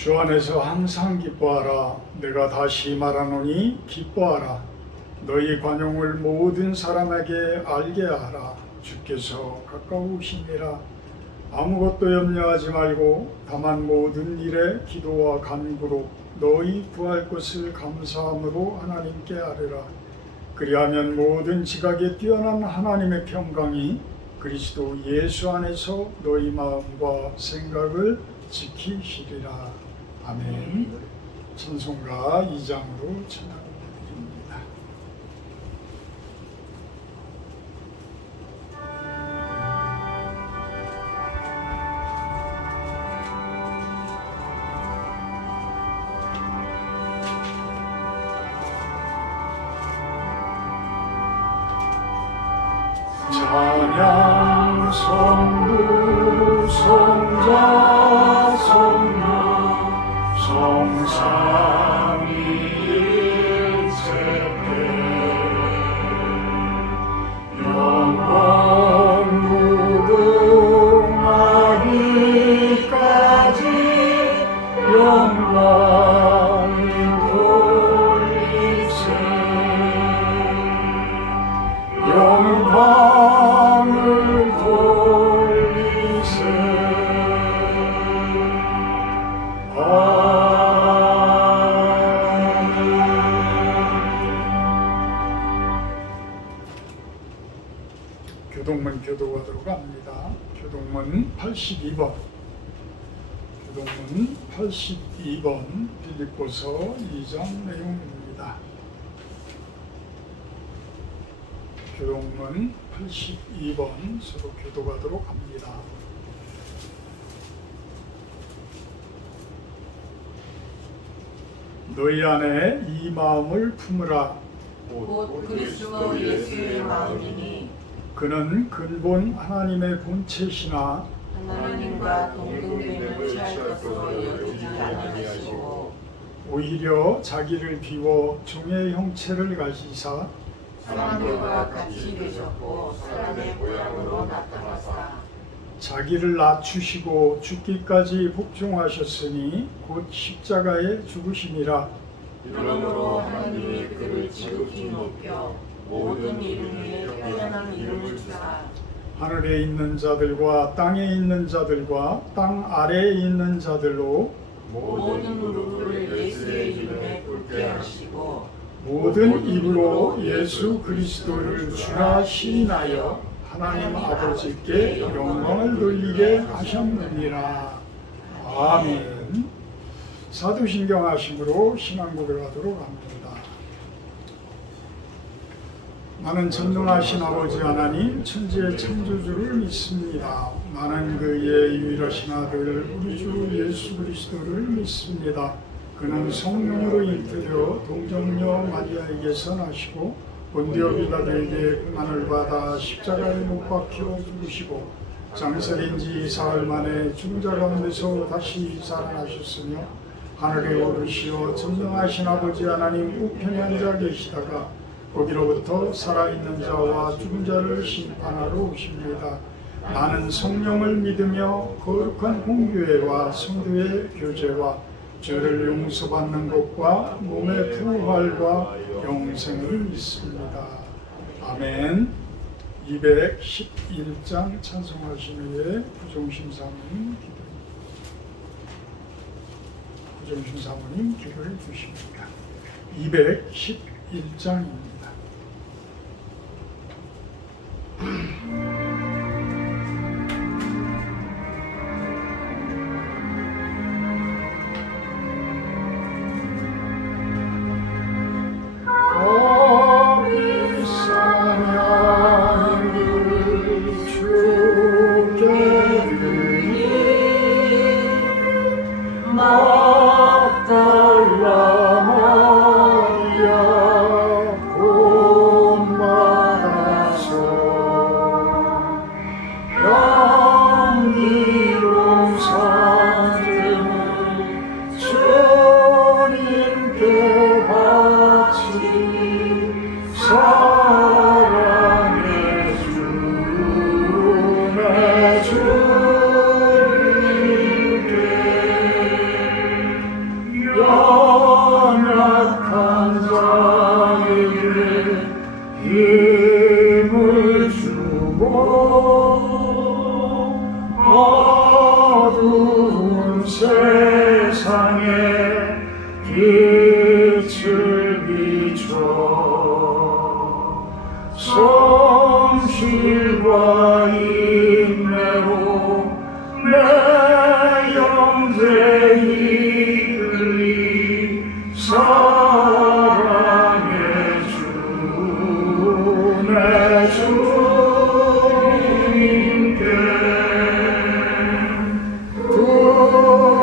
주 안에서 항상 기뻐하라. 내가 다시 말하노니 기뻐하라. 너희 관용을 모든 사람에게 알게 하라. 주께서 가까우시니라. 아무것도 염려하지 말고 다만 모든 일에 기도와 간구로 너희 구할 것을 감사함으로 하나님께 아뢰라. 그리하면 모든 지각에 뛰어난 하나님의 평강이 그리스도 예수 안에서 너희 마음과 생각을 지키시리라. 아멘. 찬송가 2장으로 찬양드립니다. 찬양 성부 성자 성령 성삼위일체께 영원 무궁하기까지 영광을 돌리세. 영광을 돌리세. 교동문 교도가도록 합니다. 교동문 82번. 교동문 82번 빌립보서 2장 내용입니다. 교동문 82번 서로 교도가도록 합니다. 너희 안에 이 마음을 품으라. 곧 그리스도 예수의 마음이니 그는 근본 하나님의 본체시나 하나님과 동등됨을 취할 것으로 여기지 아니하시고 오히려 자기를 비워 종의 형체를 가지사 사람들과 같이 되셨고 사람의 모양으로 나타나사 자기를 낮추시고 죽기까지 복종하셨으니 곧 십자가에 죽으심이라. 그러므로 하나님이 그를 지극히 높여 모든 이름 위에 뛰어난 이름을 주사 하늘에 있는 자들과 땅에 있는 자들과 땅 아래에 있는 자들로 모든 무릎을 예수의 이름에 꿇게 하시고 모든 입으로 예수 그리스도를 주라 시인하여 하나님 아버지께 영광을 돌리게 하셨느니라. 아멘. 사도신경 하심으로 신앙 고백하도록 합니다. 나는 전능하신 아버지 하나님 천지의 창조주를 믿습니다. 나는 그의 유일하신 아들 우리 주 예수 그리스도를 믿습니다. 그는 성령으로 잉태되어 동정녀 마리아에게서 나시고 본디오 빌라도에게 고난을 받아 십자가에 못 박혀 죽으시고 장사된 지 사흘 만에 죽은 자 가운데서 다시 살아나셨으며 하늘에 오르시어 전능하신 아버지 하나님 우편에 앉아 계시다가 거기로부터 살아있는 자와 죽은 자를 심판하러 오십니다. 나는 성령을 믿으며 거룩한 공교회와 성도의 교제와 죄를 용서받는 것과 몸의 부활과 영생을 믿습니다. 아멘. 211장 찬송하신 후에 부종신 사모님 기도해 주십니다. 211장입니다. 막달라 마리아 힘을 주고 어두운 세상에 빛을 비춰 성실과 인내로 내 영생 이끌리 사랑의 주 내 주님께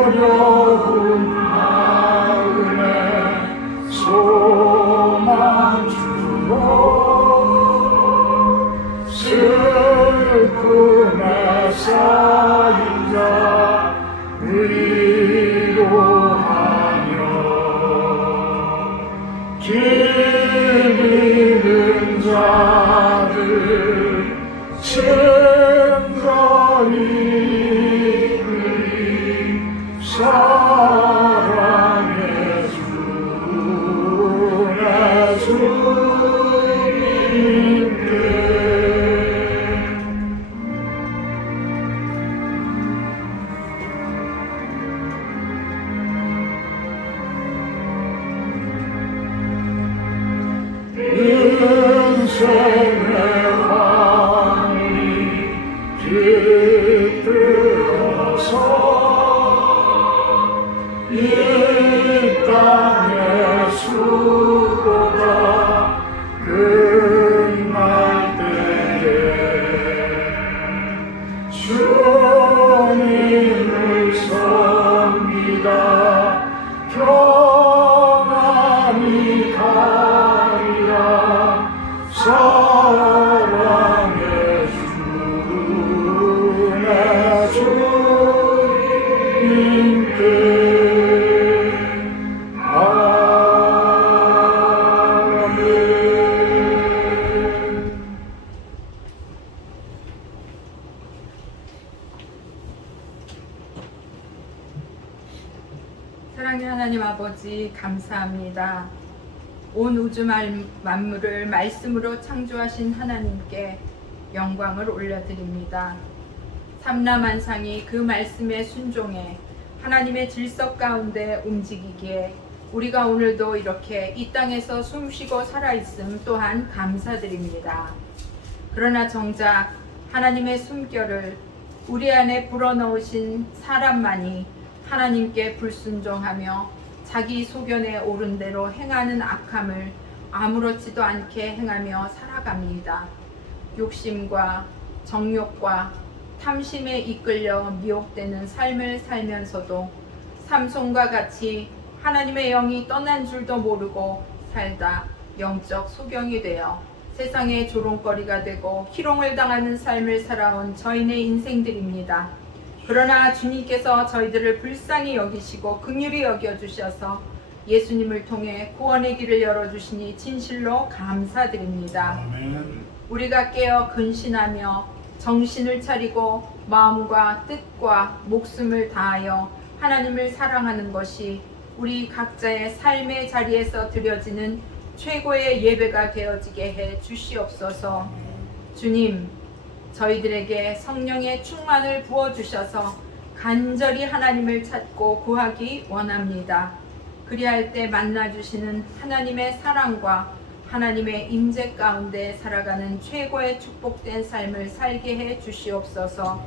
두려운 마음에 소망 주고 슬픔에 쌓인 자 위로하며 길 잃은 자들 친절히 이끌리 사랑의 주 내 주님께 인생의 왕이 깃들어서 이 땅의 수고가 끝날 때에 주님을 섬기다 평안히 가리라 사랑의 주 내 주님께 아멘. 사랑의 하나님 아버지 감사합니다. 온 우주 만물을 말씀으로 창조하신 하나님께 영광을 올려드립니다. 삼라만상이 그 말씀에 순종해 하나님의 질서 가운데 움직이기에 우리가 오늘도 이렇게 이 땅에서 숨쉬고 살아있음 또한 감사드립니다. 그러나 정작 하나님의 숨결을 우리 안에 불어넣으신 사람만이 하나님께 불순종하며 자기 소견에 오른 대로 행하는 악함을 아무렇지도 않게 행하며 살아갑니다. 욕심과 정욕과 탐심에 이끌려 미혹되는 삶을 살면서도 삼손과 같이 하나님의 영이 떠난 줄도 모르고 살다 영적 소경이 되어 세상의 조롱거리가 되고 희롱을 당하는 삶을 살아온 저희의 인생들입니다. 그러나 주님께서 저희들을 불쌍히 여기시고 긍휼히 여겨주셔서 예수님을 통해 구원의 길을 열어주시니 진실로 감사드립니다. 아멘. 우리가 깨어 근신하며 정신을 차리고 마음과 뜻과 목숨을 다하여 하나님을 사랑하는 것이 우리 각자의 삶의 자리에서 드려지는 최고의 예배가 되어지게 해 주시옵소서. 주님, 저희들에게 성령의 충만을 부어주셔서 간절히 하나님을 찾고 구하기 원합니다. 그리할 때 만나주시는 하나님의 사랑과 하나님의 임재 가운데 살아가는 최고의 축복된 삶을 살게 해 주시옵소서.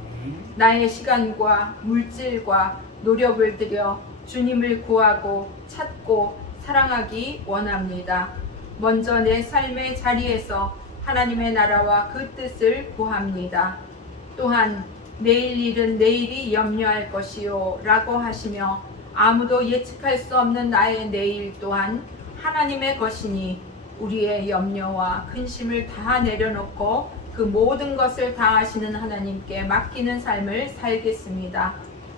나의 시간과 물질과 노력을 들여 주님을 구하고 찾고 사랑하기 원합니다. 먼저 내 삶의 자리에서 하나님의 나라와 그 뜻을 구합니다. 또한 내일 일은 내일이 염려할 것이요 라고 하시며 아무도 예측할 수 없는 나의 내일 또한 하나님의 것이니 우리의 염려와 근심을 다 내려놓고 그 모든 것을 다 하시는 하나님께 맡기는 삶을 살겠습니다.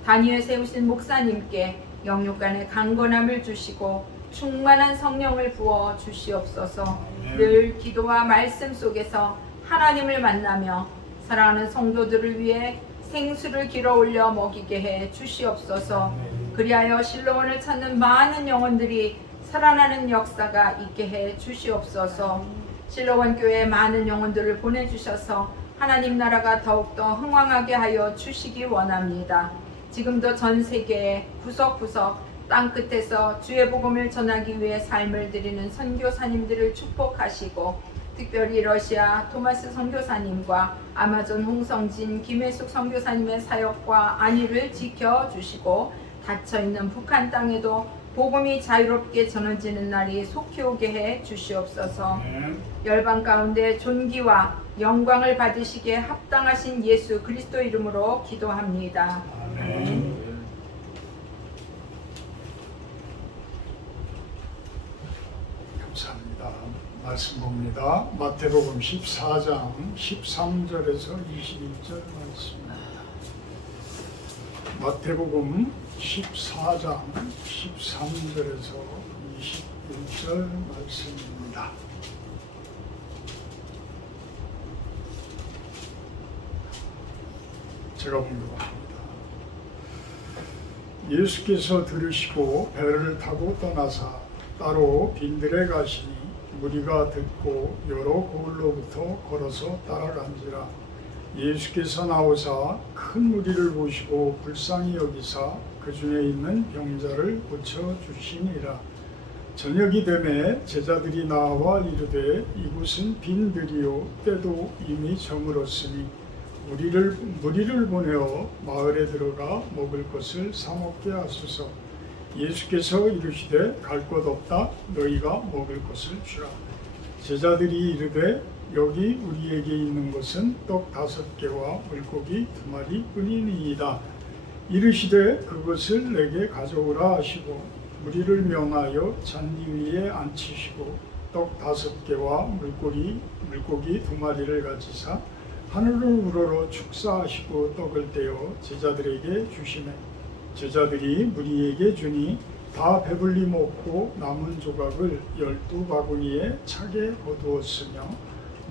다니엘 세우신 목사님께 영육간의 강건함을 주시고 충만한 성령을 부어 주시옵소서. 늘 기도와 말씀 속에서 하나님을 만나며 사랑하는 성도들을 위해 생수를 길어 올려 먹이게 해 주시옵소서. 그리하여 실로원을 찾는 많은 영혼들이 살아나는 역사가 있게 해 주시옵소서. 실로원 교회에 많은 영혼들을 보내주셔서 하나님 나라가 더욱더 흥왕하게 하여 주시기 원합니다. 지금도 전 세계의 구석구석 땅끝에서 주의 복음을 전하기 위해 삶을 드리는 선교사님들을 축복하시고 특별히 러시아 토마스 선교사님과 아마존 홍성진 김혜숙 선교사님의 사역과 안위를 지켜주시고 닫혀있는 북한 땅에도 복음이 자유롭게 전해지는 날이 속히 오게 해 주시옵소서. 열방 가운데 존귀와 영광을 받으시기에 합당하신 예수 그리스도 이름으로 기도합니다. 아멘. 감사합니다. 말씀 봅니다. 마태복음 14장 13절에서 21절 말씀입니다. 마태복음 14장 13절에서 21절 말씀입니다. 제가 봉독합니다. 예수께서 들으시고 배를 타고 떠나사 따로 빈들에 가시니 무리가 듣고 여러 고을로부터 걸어서 따라간지라. 예수께서 나오사 큰 무리를 보시고 불쌍히 여기사 그 중에 있는 병자를 고쳐주시니라. 저녁이 되매 제자들이 나와 이르되 이곳은 빈들이요 때도 이미 저물었으니 무리를 보내어 마을에 들어가 먹을 것을 사 먹게 하소서. 예수께서 이르시되 갈 곳 없다. 너희가 먹을 것을 주라. 제자들이 이르되 여기 우리에게 있는 것은 떡 5개와 물고기 2마리 뿐이니이다. 이르시되 그것을 내게 가져오라 하시고 무리를 명하여 잔디 위에 앉히시고 떡 5개와 물고기 2마리를 가지사 하늘을 우러러 축사하시고 떡을 떼어 제자들에게 주시매 제자들이 무리에게 주니 다 배불리 먹고 남은 조각을 12바구니에 차게 거두었으며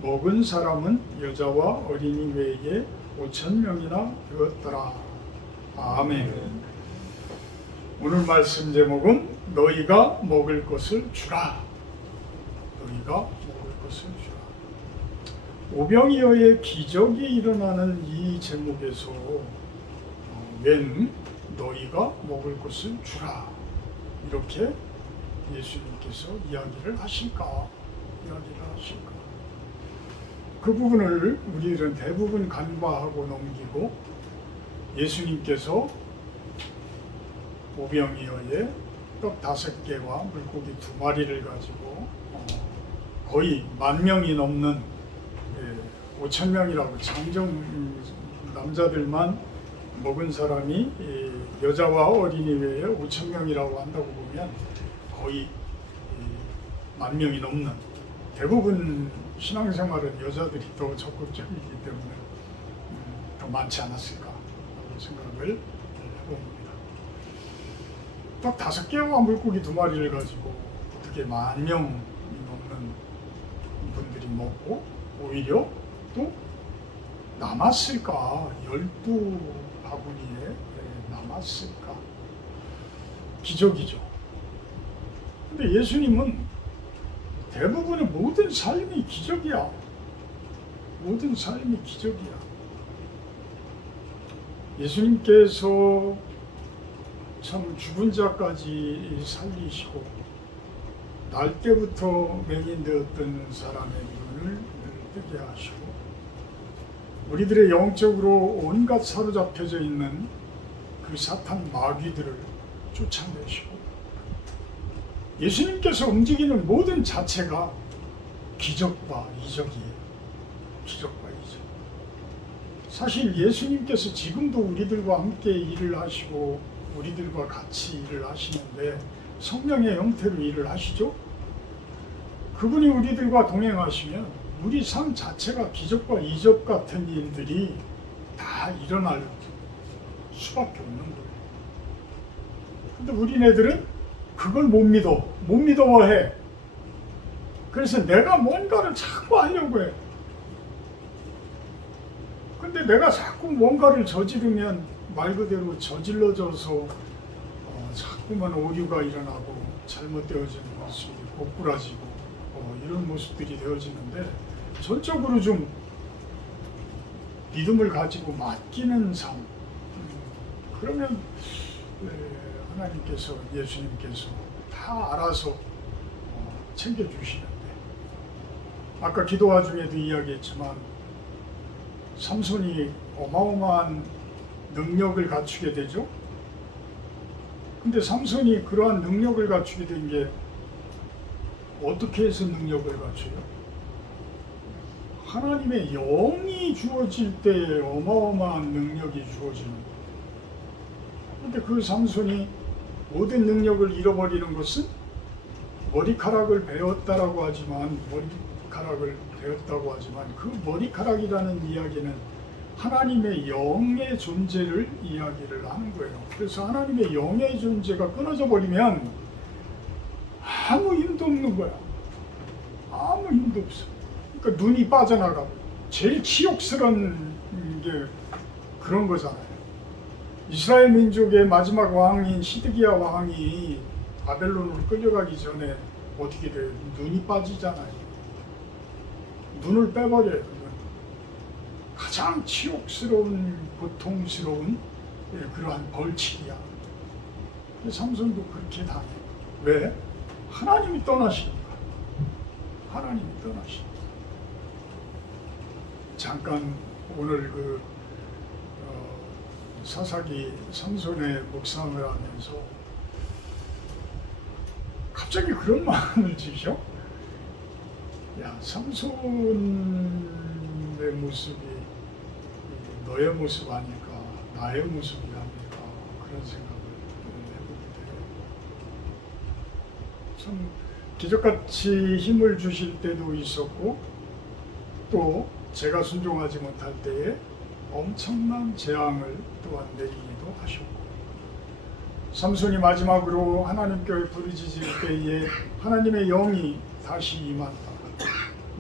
먹은 사람은 여자와 어린이 외에 5,000명이나 되었더라. 아멘. 오늘 말씀 제목은 너희가 먹을 것을 주라. 너희가 먹을 것을 주라. 오병이어의 기적이 일어나는 이 제목에서 웬 너희가 먹을 것을 주라 이렇게 예수님께서 이야기를 하실까? 그 부분을 우리들은 대부분 간과하고 넘기고 예수님께서 오병이어의 떡 5개와 물고기 2마리를 가지고 거의 10,000명이 넘는 5,000명이라고 장정 남자들만 먹은 사람이 여자와 어린이 외에 5,000명이라고 한다고 보면 거의 10,000명이 넘는 대부분 신앙생활은 여자들이 더 적극적이기 때문에 더 많지 않았을까 하는 생각을 해봅니다. 딱 5개와 물고기 2마리를 가지고 어떻게 10,000명이 넘는 분들이 먹고 오히려 또 남았을까? 12바구니에 남았을까? 기적이죠. 근데 예수님은 대부분의 모든 삶이 기적이야. 모든 삶이 기적이야. 예수님께서 참 죽은 자까지 살리시고 날 때부터 맹인되었던 사람의 눈을 뜨게 하시고 우리들의 영적으로 온갖 사로잡혀져 있는 그 사탄 마귀들을 쫓아내시고 예수님께서 움직이는 모든 자체가 기적과 이적이에요. 기적과 이적. 사실 예수님께서 지금도 우리들과 함께 일을 하시고 우리들과 같이 일을 하시는데 성령의 형태로 일을 하시죠. 그분이 우리들과 동행하시면 우리 삶 자체가 기적과 이적 같은 일들이 다 일어날 수밖에 없는 거예요. 근데 우리네들은 그걸 못 믿어해. 그래서 내가 뭔가를 자꾸 하려고 해. 근데 내가 자꾸 뭔가를 저지르면 말 그대로 저질러져서 자꾸만 오류가 일어나고 잘못되어지는 모습이 고꾸라지고 이런 모습들이 되어지는데 전적으로 좀 믿음을 가지고 맡기는 삶. 그러면 하나님께서 예수님께서 다 알아서 챙겨주시는데 아까 기도와 중에도 이야기했지만 삼손이 어마어마한 능력을 갖추게 되죠. 근데 삼손이 그러한 능력을 갖추게 된 게 어떻게 해서 능력을 갖춰요? 하나님의 영이 주어질 때 어마어마한 능력이 주어지는 거예요. 근데 그 삼손이 모든 능력을 잃어버리는 것은 머리카락을 베었다라고 하지만 그 머리카락이라는 이야기는 하나님의 영의 존재를 이야기를 하는 거예요. 그래서 하나님의 영의 존재가 끊어져 버리면 아무 힘도 없는 거야. 아무 힘도 없어. 그러니까 눈이 빠져나가고 제일 치욕스러운 게 그런 거잖아요. 이스라엘 민족의 마지막 왕인 시드기야 왕이 바벨론으로 끌려가기 전에 어떻게 돼요? 눈이 빠지잖아요. 눈을 빼버려요. 가장 치욕스러운, 고통스러운 그러한 벌칙이야. 삼손도 그렇게 당해. 왜? 하나님이 떠나시니까. 하나님이 떠나시니까. 잠깐 오늘 사사기 삼손의 묵상을 하면서 갑자기 그런 마음을 드셔. 야, 삼손의 모습이 너의 모습 아닐까, 나의 모습이 아닐까, 그런 생각을 해보게 돼요. 참 기적같이 힘을 주실 때도 있었고 또 제가 순종하지 못할 때에 엄청난 재앙을 또한 내리기도 하셨고, 삼손이 마지막으로 하나님께 부르짖을 때에 하나님의 영이 다시 임한다.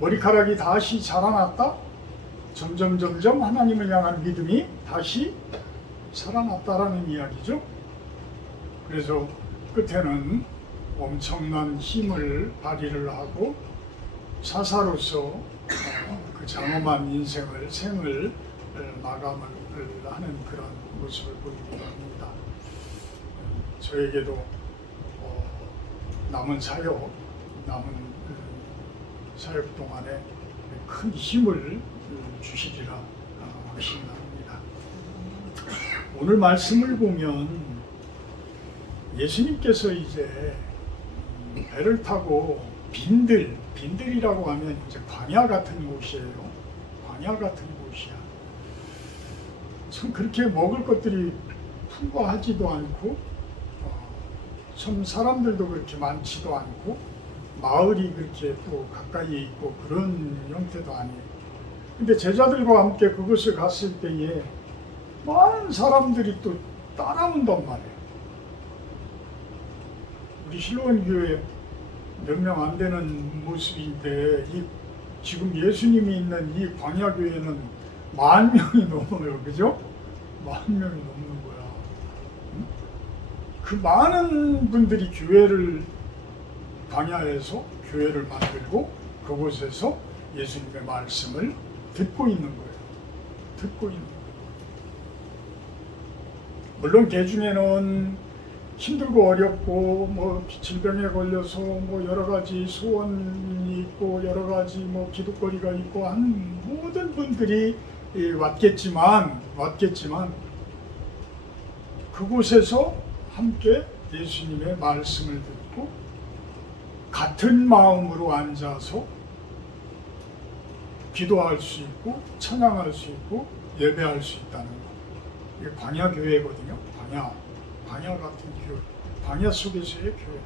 머리카락이 다시 자라났다. 점점 하나님을 향한 믿음이 다시 살아났다라는 이야기죠. 그래서 끝에는 엄청난 힘을 발휘를 하고 사사로서 그 장엄한 생을 마감을 하는 그런 모습을 보이기도 합니다. 저에게도 남은 사역 동안에 큰 힘을 주시리라 확신합니다. 오늘 말씀을 보면 예수님께서 이제 배를 타고 빈들이라고 하면 이제 광야 같은 곳이에요. 광야 같은 곳이야. 참 그렇게 먹을 것들이 풍부하지도 않고 참 사람들도 그렇게 많지도 않고 마을이 그렇게 또 가까이에 있고 그런 형태도 아니에요. 근데 제자들과 함께 그곳을 갔을 때에 많은 사람들이 또 따라온단 말이에요. 우리 실로원 교회 몇 명 안 되는 모습인데 지금 예수님이 있는 이 광야 교회는 10,000명이 넘어요. 그죠? 10,000명이 넘는 거야. 그 많은 분들이 광야에서 교회를 만들고 그곳에서 예수님의 말씀을 듣고 있는 거예요. 듣고 있는 거예요. 물론 그 중에는 힘들고 어렵고 뭐 질병에 걸려서 뭐 여러 가지 소원이 있고 여러 가지 뭐 기도거리가 있고 한 모든 분들이 왔겠지만 그곳에서 함께 예수님의 말씀을 듣고 같은 마음으로 앉아서 기도할 수 있고 찬양할 수 있고 예배할 수 있다는 것. 이게 광야 교회거든요. 광야 같은 교회, 광야 속에서의 교회.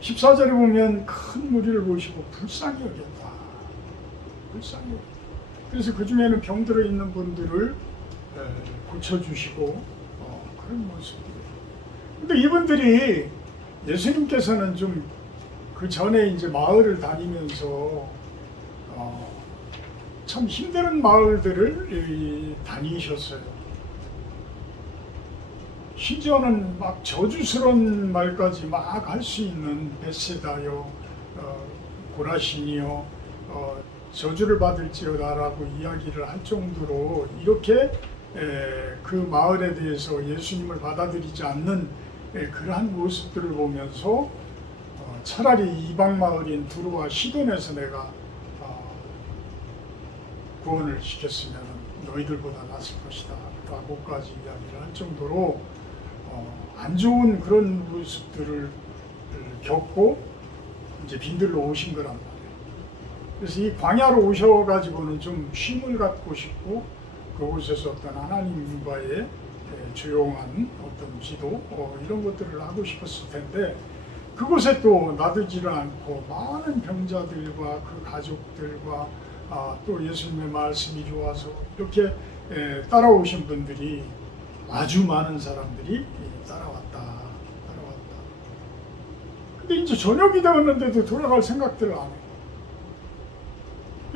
(14절에) 보면 큰 무리를 보시고 불쌍히 여겼다. 불쌍히 여겼다. 그래서 그 중에는 병들어 있는 분들을 고쳐주시고 그런 모습이에요. 근데 이분들이 예수님께서는 좀 그 전에 이제 마을을 다니면서 참 힘든 마을들을 다니셨어요. 심지어는 막 저주스러운 말까지 막 할 수 있는 베세다요, 고라시니요, 저주를 받을지어다라고 이야기를 할 정도로 이렇게 그 마을에 대해서 예수님을 받아들이지 않는 그러한 모습들을 보면서 차라리 이방 마을인 두로와 시돈에서 내가 구원을 시켰으면 너희들보다 낫을 것이다 라고까지 이야기를 할 정도로 안 좋은 그런 모습들을 겪고 이제 빈들로 오신 거란 말이에요. 그래서 이 광야로 오셔가지고는 좀 쉼을 갖고 싶고 그곳에서 어떤 하나님과의 조용한 어떤 기도 이런 것들을 하고 싶었을 텐데 그곳에 또 놔두지를 않고 많은 병자들과 그 가족들과 또 예수님의 말씀이 좋아서 이렇게 따라오신 분들이 아주 많은 사람들이 따라왔다. 근데 이제 저녁이 되었는데도 돌아갈 생각들을 안 해요.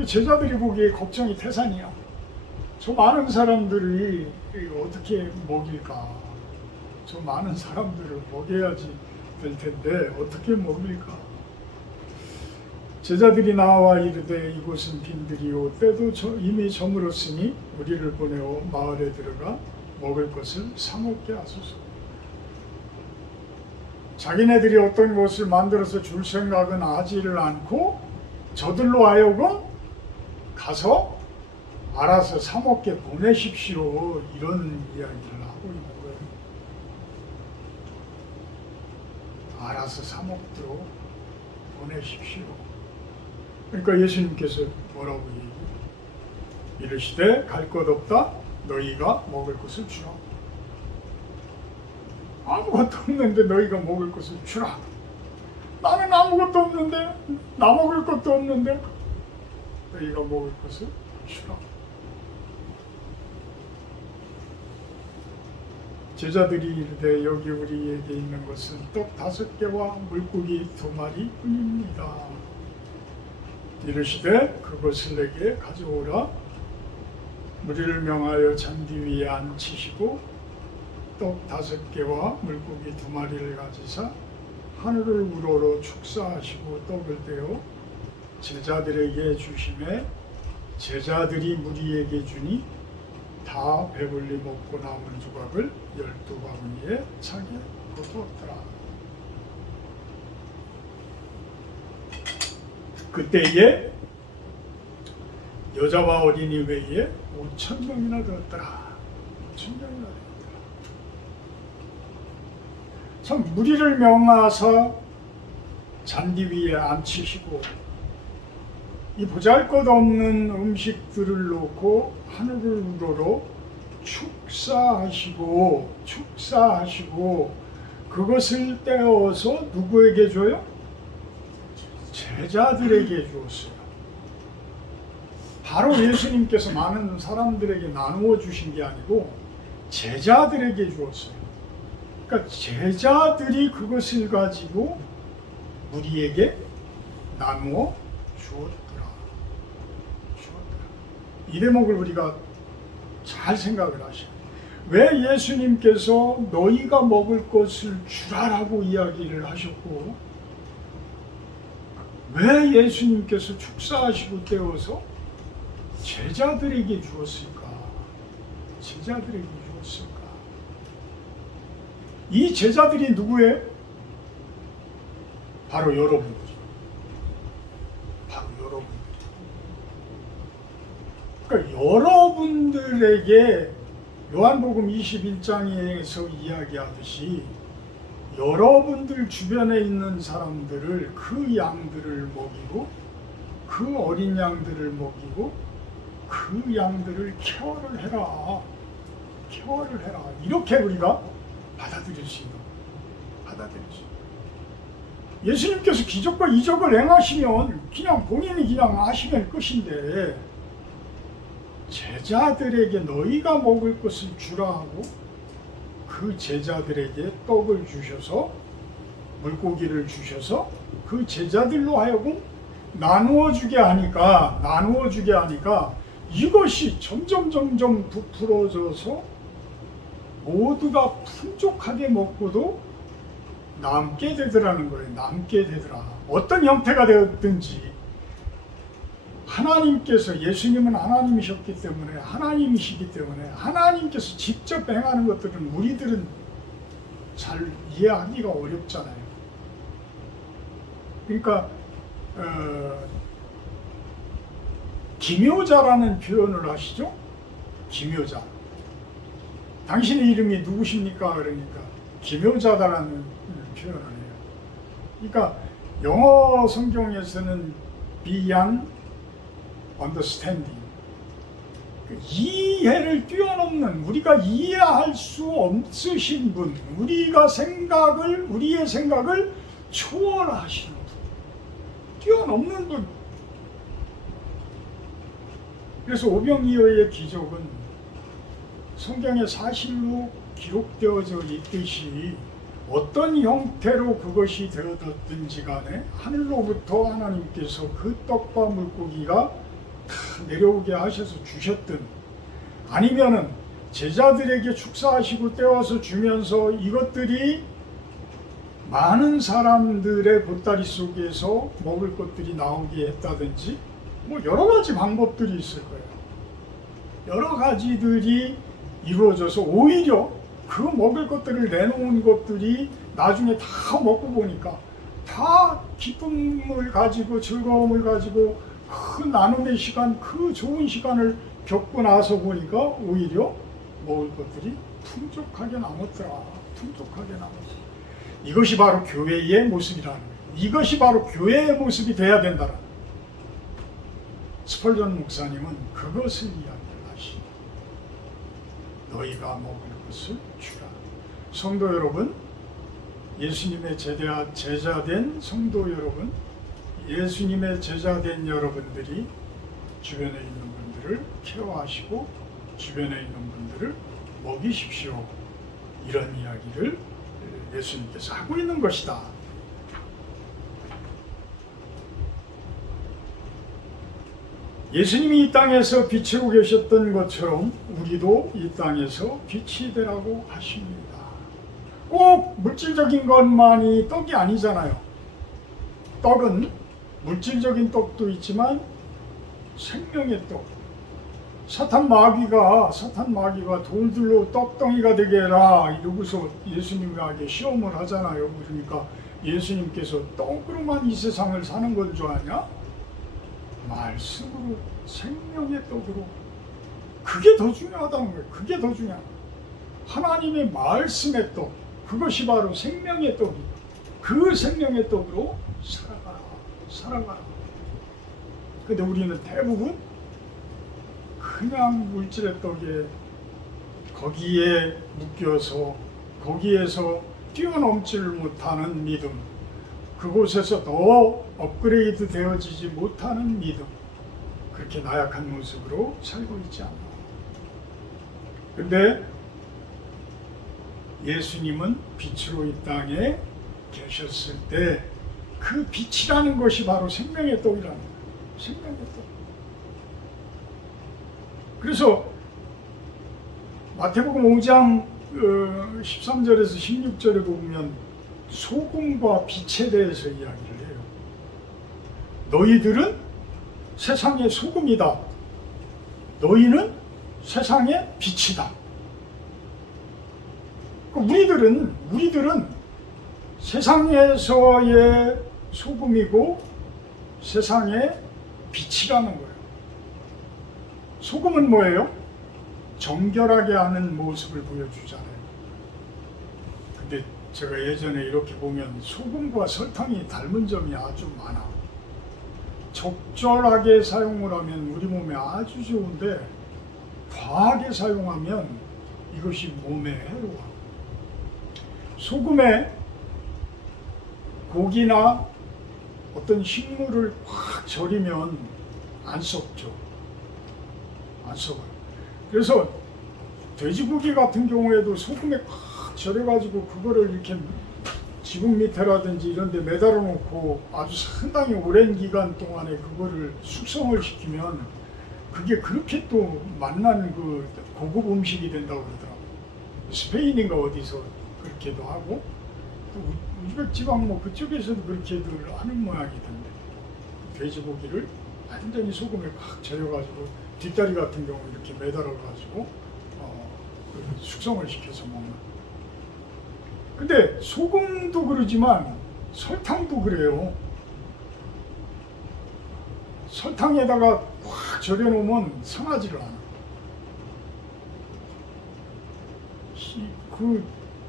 제자들이 보기에 걱정이 태산이야. 저 많은 사람들이 어떻게 먹일까? 저 많은 사람들을 먹여야지 될 텐데 어떻게 먹일까? 제자들이 나와 이르되 이곳은 빈들이요 때도 이미 저물었으니 우리를 보내어 마을에 들어가 먹을 것을 사 먹게 하소서. 자기네들이 어떤 것을 만들어서 줄 생각은 하지를 않고 저들로 하여금 가서 알아서 사 먹게 보내십시오. 이런 이야기를 하고 있는 거예요. 알아서 사 먹도록 보내십시오. 그러니까 예수님께서 뭐라고 얘기해요? 이르시되 갈 것 없다. 너희가 먹을 것을 주라. 아무것도 없는데 너희가 먹을 것을 주라. 나는 아무것도 없는데, 나 먹을 것도 없는데 너희가 먹을 것을 주라. 제자들이 이르되 여기 우리에게 있는 것은 떡 5개와 물고기 2마리 뿐입니다. 이르시되 그것을 내게 가져오라. 무리를 명하여 잔디 위에 앉히시고 떡 5개와 물고기 2마리를 가지사 하늘을 우러러 축사하시고 떡을 떼어 제자들에게 주시매 제자들이 무리에게 주니 다 배불리 먹고 남은 조각을 12바구니에 차게 거두었더라. 그때에 여자와 어린이 외에 5,000명이나 되었더라. 5,000명이나 되었더라. 참 무리를 명하사 잔디 위에 앉히시고 이 보잘것없는 음식들을 놓고 하늘을 우러러 축사하시고 그것을 떼어서 누구에게 줘요? 제자들에게 주었어요. 바로 예수님께서 많은 사람들에게 나누어 주신 게 아니고 제자들에게 주었어요. 그러니까 제자들이 그것을 가지고 무리에게 나누어 주었더라. 이 대목을 우리가 잘 생각을 하셔야 돼요. 왜 예수님께서 너희가 먹을 것을 주라라고 이야기를 하셨고 왜 예수님께서 축사하시고 떼어서 제자들에게 주었을까? 제자들에게 주었을까? 이 제자들이 누구예요? 바로 여러분들이죠. 바로 여러분들. 그러니까 여러분들에게 요한복음 21장에서 이야기하듯이 여러분들 주변에 있는 사람들을 그 양들을 먹이고 그 어린 양들을 먹이고 그 양들을 케어를 해라. 케어를 해라. 이렇게 우리가 받아들일 수 있는 거예요. 받아들일 수 있는 거예요. 예수님께서 기적과 이적을 행하시면 그냥 본인이 그냥 하시면 끝인데 제자들에게 너희가 먹을 것을 주라 하고 그 제자들에게 떡을 주셔서 물고기를 주셔서 그 제자들로 하여금 나누어 주게 하니까 이것이 점점 부풀어져서 모두가 풍족하게 먹고도 남게 되더라는 거예요. 남게 되더라. 어떤 형태가 되었든지 하나님께서, 예수님은 하나님이셨기 때문에, 하나님이시기 때문에 하나님께서 직접 행하는 것들은 우리들은 잘 이해하기가 어렵잖아요. 그러니까 기묘자라는 표현을 하시죠. 기묘자. 당신의 이름이 누구십니까? 그러니까 기묘자다라는 표현을 해요. 그러니까 영어 성경에서는 beyond understanding, 이해를 뛰어넘는, 우리가 이해할 수 없으신 분, 우리의 생각을 초월하시는 분, 뛰어넘는 분. 그래서 오병이어의 기적은 성경에 사실로 기록되어져 있듯이 어떤 형태로 그것이 되어졌든지 간에 하늘로부터 하나님께서 그 떡과 물고기가 다 내려오게 하셔서 주셨든, 아니면은 제자들에게 축사하시고 떼와서 주면서 이것들이 많은 사람들의 보따리 속에서 먹을 것들이 나오게 했다든지, 뭐 여러 가지 방법들이 있을 거예요. 여러 가지들이 이루어져서 오히려 그 먹을 것들을 내놓은 것들이 나중에 다 먹고 보니까 다 기쁨을 가지고 즐거움을 가지고 그 나눔의 시간, 그 좋은 시간을 겪고 나서 보니까 오히려 먹을 것들이 풍족하게 남았더라. 풍족하게 남았어. 이것이 바로 교회의 모습이라는 거예요. 이것이 바로 교회의 모습이 돼야 된다는 거예요. 스펄전 목사님은 그것을 이야기를 하시죠. 너희가 먹을 것을 주라. 성도 여러분, 예수님의 제자된 성도 여러분, 예수님의 제자된 여러분들이 주변에 있는 분들을 케어하시고 주변에 있는 분들을 먹이십시오. 이런 이야기를 예수님께서 하고 있는 것이다. 예수님이 이 땅에서 빛으로 계셨던 것처럼 우리도 이 땅에서 빛이 되라고 하십니다. 꼭 물질적인 것만이 떡이 아니잖아요. 떡은 물질적인 떡도 있지만 생명의 떡. 사탄 마귀가 돌들로 떡덩이가 되게 해라 이러고서 예수님에게 시험을 하잖아요. 그러니까 예수님께서 떡으로만 이 세상을 사는 건 줄 아냐? 말씀으로, 생명의 떡으로. 그게 더 중요하다는 거예요. 그게 더 중요한 거예요. 하나님의 말씀의 떡, 그것이 바로 생명의 떡이에요. 그 생명의 떡으로 살아가라. 근데 우리는 대부분 그냥 물질의 떡에 거기에 묶여서 거기에서 뛰어넘지를 못하는 믿음, 그곳에서 더 업그레이드 되어지지 못하는 믿음, 그렇게 나약한 모습으로 살고 있지 않나. 근데 예수님은 빛으로 이 땅에 계셨을 때 그 빛이라는 것이 바로 생명의 떡이라는 거예요. 생명의 떡. 그래서 마태복음 5장 13절에서 16절에 보면 소금과 빛에 대해서 이야기를 해요. 너희들은 세상의 소금이다. 너희는 세상의 빛이다. 우리들은 세상에서의 소금이고 세상의 빛이라는 거예요. 소금은 뭐예요? 정결하게 하는 모습을 보여주잖아요. 근데 제가 예전에 이렇게 보면 소금과 설탕이 닮은 점이 아주 많아. 적절하게 사용을 하면 우리 몸에 아주 좋은데 과하게 사용하면 이것이 몸에 해로워. 소금에 고기나 어떤 식물을 확 절이면 안 썩죠. 안 썩어요. 그래서 돼지고기 같은 경우에도 소금에 확 절여가지고 그거를 이렇게 지붕 밑에라든지 이런 데 매달아 놓고 아주 상당히 오랜 기간 동안에 그거를 숙성을 시키면 그게 그렇게 또 맛난 그 고급 음식이 된다고 그러더라고요. 스페인인가 어디서 그렇게도 하고 또 우즈벡 지방 뭐 그쪽에서도 그렇게들 하는 모양이던데 돼지고기를 완전히 소금에 꽉 절여가지고 뒷다리 같은 경우 이렇게 매달아가지고 그 숙성을 시켜서 먹는. 근데 소금도 그러지만 설탕도 그래요. 설탕에다가 꽉 절여놓으면 상하지를 않아.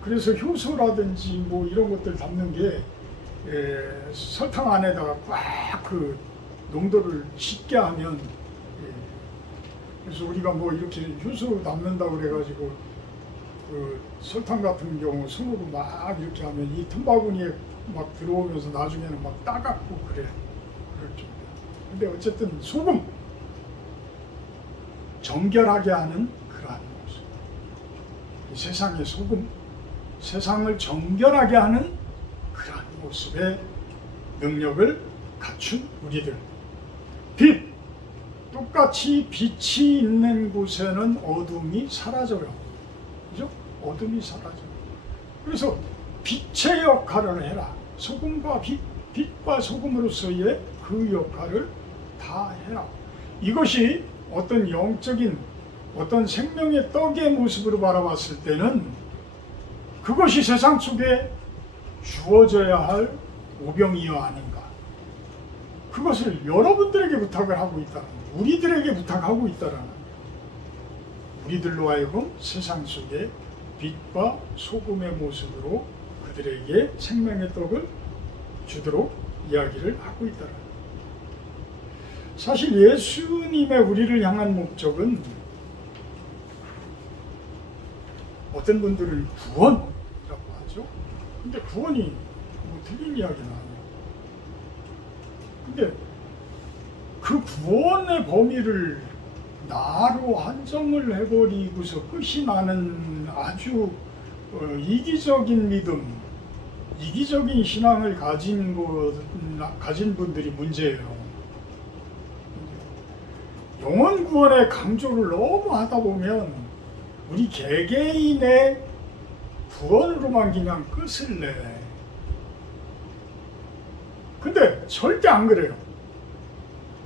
그래서 효소라든지 뭐 이런 것들 담는 게 설탕 안에다가 꽉 그 농도를 짙게 하면 그래서 우리가 뭐 이렇게 효소 담는다고 그래가지고 그 설탕 같은 경우 손으로 막 이렇게 하면 이 틈바구니에 막 들어오면서 나중에는 막 따갑고 그래. 그렇죠. 근데 어쨌든 소금 정결하게 하는 그러한 모습. 이 세상의 소금, 세상을 정결하게 하는 그러한 모습의 능력을 갖춘 우리들. 빛, 똑같이 빛이 있는 곳에는 어둠이 사라져요. 그죠? 어둠이 사라져요. 그래서 빛의 역할을 해라. 소금과 빛, 빛과 소금으로서의 그 역할을 다 해라. 이것이 어떤 영적인 어떤 생명의 떡의 모습으로 바라봤을 때는 그것이 세상 속에 주어져야 할 오병이어 아닌가. 그것을 여러분들에게 부탁을 하고 있다는 거예요. 우리들에게 부탁하고 있다는 거예요. 우리들로 하여금 세상 속에 빛과 소금의 모습으로 그들에게 생명의 떡을 주도록 이야기를 하고 있다는 거예요. 사실 예수님의 우리를 향한 목적은 어떤 분들은 구원이라고 하죠. 근데 구원이 뭐 틀린 이야기는 아니에요. 근데 그 구원의 범위를 나로 한정을 해버리고서 끝이 나는 아주 이기적인 믿음, 이기적인 신앙을 가진 분들이 문제예요. 영혼 구원의 강조를 너무 하다 보면 우리 개개인의 구원으로만 그냥 끝을 내. 근데 절대 안 그래요.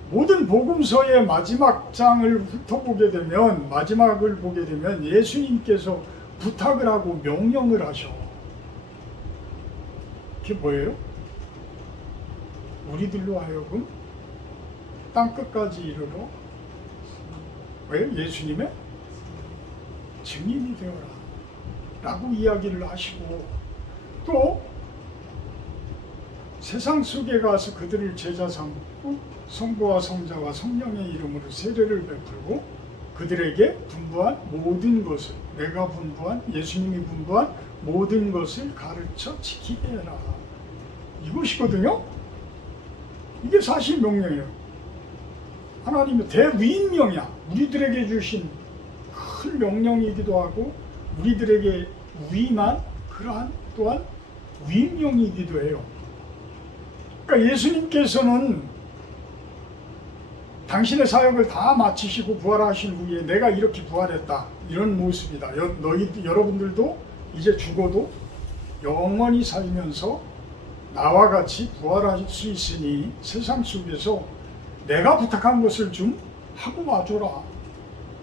모든 복음서의 마지막 장을 훑어보게 되면, 마지막을 보게 되면 예수님께서 부탁을 하고 명령을 하셔. 그게 뭐예요? 우리들로 하여금 땅끝까지 이르러 왜? 예수님의 증인이 되어라 라고 이야기를 하시고, 또 세상 속에 가서 그들을 제자 삼고 성부와 성자와 성령의 이름으로 세례를 베풀고 그들에게 분부한 모든 것을, 내가 분부한, 예수님이 분부한 모든 것을 가르쳐 지키게 해라. 이것이거든요. 이게 사실 명령이에요. 하나님의 대위임령이야. 우리들에게 주신 큰 명령이기도 하고 우리들에게 위임한 그러한 또한 위임령이기도 해요. 그러니까 예수님께서는 당신의 사역을 다 마치시고 부활하신 후에 내가 이렇게 부활했다, 이런 모습이다. 여러분들도 이제 죽어도 영원히 살면서 나와 같이 부활할 수 있으니 세상 속에서 내가 부탁한 것을 좀 하고 와줘라.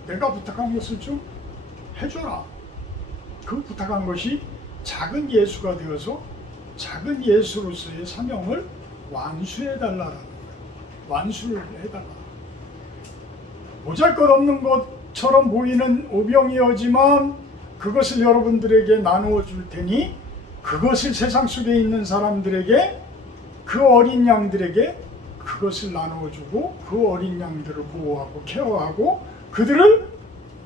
내가 부탁한 것을 좀 해줘라. 그 부탁한 것이 작은 예수가 되어서 작은 예수로서의 사명을 완수해달라는 거예요. 완수를 해달라. 보잘것없는 것처럼 보이는 오병이어지만 그것을 여러분들에게 나누어 줄 테니 그것을 세상 속에 있는 사람들에게, 그 어린 양들에게 그것을 나누어 주고 그 어린 양들을 보호하고 케어하고 그들을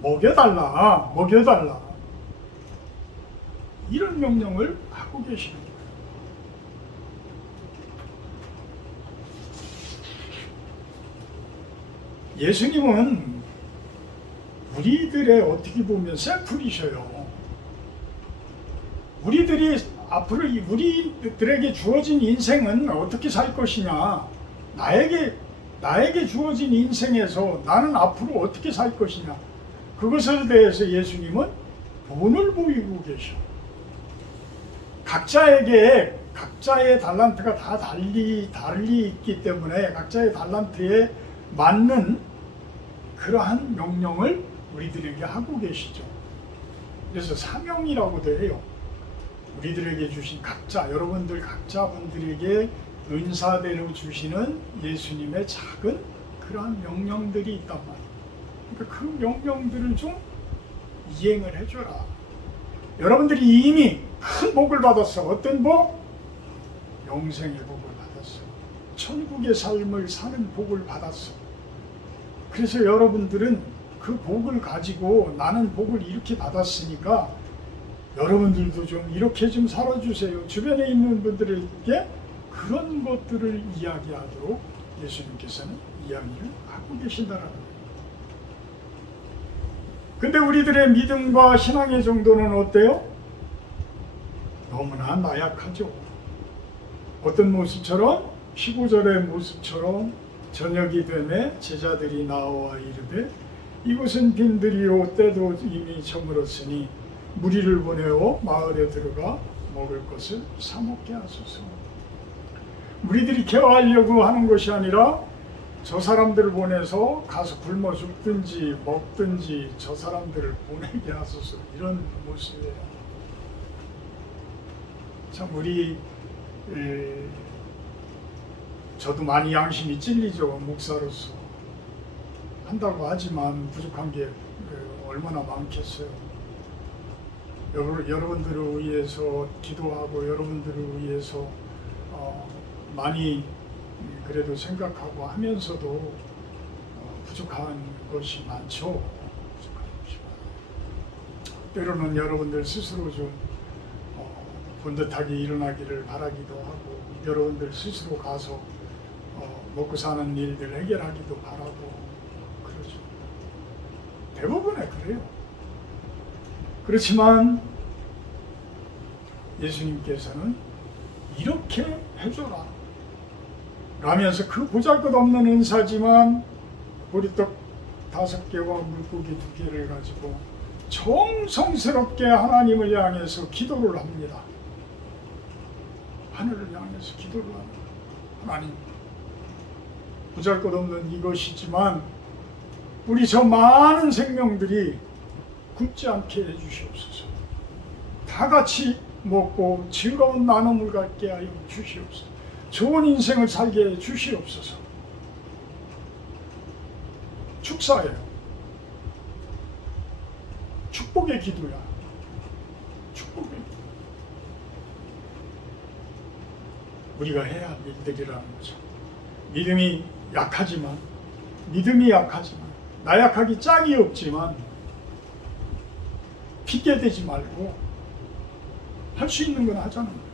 먹여달라. 이런 명령을 하고 계시는 거예요. 예수님은 우리들의 어떻게 보면 샘플이셔요. 우리들이 앞으로 우리들에게 주어진 인생은 어떻게 살 것이냐, 나에게 주어진 인생에서 나는 앞으로 어떻게 살 것이냐, 그것에 대해서 예수님은 본을 보이고 계셔. 각자에게 각자의 달란트가 다 달리 있기 때문에 각자의 달란트에 맞는 그러한 명령을 우리들에게 하고 계시죠. 그래서 사명이라고도 해요. 우리들에게 주신 각자, 여러분들 각자분들에게 은사대로 주시는 예수님의 작은 그러한 명령들이 있단 말이에요. 그러니까 그 명령들을 좀 이행을 해줘라. 여러분들이 이미 큰 복을 받았어. 어떤 복? 영생의 복을 받았어. 천국의 삶을 사는 복을 받았어. 그래서 여러분들은 그 복을 가지고 나는 복을 이렇게 받았으니까 여러분들도 좀 이렇게 좀 살아주세요. 주변에 있는 분들에게 그런 것들을 이야기하도록 예수님께서는 이야기를 하고 계신다라는 거예요. 근데 우리들의 믿음과 신앙의 정도는 어때요? 너무나 나약하죠. 어떤 모습처럼 15절의 모습처럼 저녁이 되매 제자들이 나와 이르되 이곳은 빈들이요 때도 이미 저물었으니 무리를 보내어 마을에 들어가 먹을 것을 사 먹게 하소서. 무리들이 케어하려고 하는 것이 아니라 저 사람들을 보내서 가서 굶어 죽든지 먹든지 저 사람들을 보내게 하소서, 이런 모습이에요. 참 저도 많이 양심이 찔리죠. 목사로서 한다고 하지만 부족한 게 얼마나 많겠어요. 여러분들을 위해서 기도하고 여러분들을 위해서 많이 그래도 생각하고 하면서도 부족한 것이 많죠. 부족한 것이 많아요. 때로는 여러분들 스스로 좀 본듯하게 일어나기를 바라기도 하고 여러분들 스스로 가서 먹고 사는 일들 해결하기도 바라고 그러죠. 대부분에 그래요. 그렇지만 예수님께서는 이렇게 해줘라 라면서 그 보잘것없는 은사지만 보리떡 5개와 물고기 2개를 가지고 정성스럽게 하나님을 향해서 기도를 합니다. 하늘을 향해서 기도를 합니다. 하나님, 보잘것없는 이것이지만 우리 저 많은 생명들이 굶지 않게 해주시옵소서. 다 같이 먹고 즐거운 나눔을 갖게 하여 주시옵소서. 좋은 인생을 살게 해 주시옵소서. 축사예요. 축복의 기도야. 축복의 기도. 우리가 해야 할 일들이라는 거죠. 믿음이 약하지만 나약하기 짝이 없지만 핑계대지 말고 할 수 있는 건 하자는 거예요.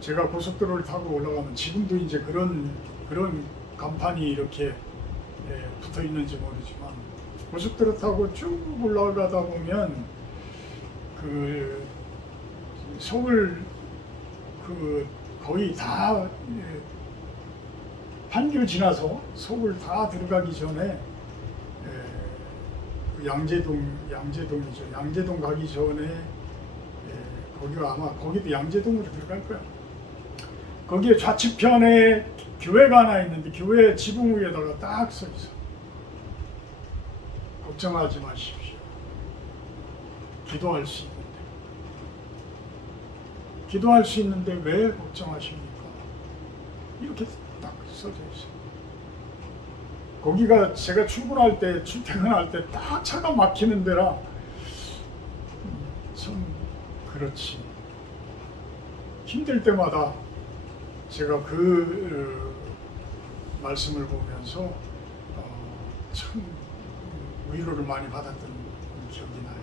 제가 고속도로를 타고 올라가면 지금도 이제 그런 간판이 이렇게 붙어 있는지 모르지만 고속도로 타고 쭉 올라가다 보면 그 서울 거의 다 판교 지나서 서울 다 들어가기 전에 양재동이죠. 양재동 가기 전에 거기가 아마 거기도 양재동으로 들어갈 거야. 거기에 좌측편에 교회가 하나 있는데 교회 지붕 위에다가 딱 써 있어. 걱정하지 마십시오. 기도할 수 있는데. 기도할 수 있는데 왜 걱정하십니까? 이렇게 딱 써져 있어요. 거기가 제가 출퇴근할 때 딱 차가 막히는 데라 참 그렇지. 힘들 때마다 제가 그 말씀을 보면서 참 위로를 많이 받았던 기억이 나요.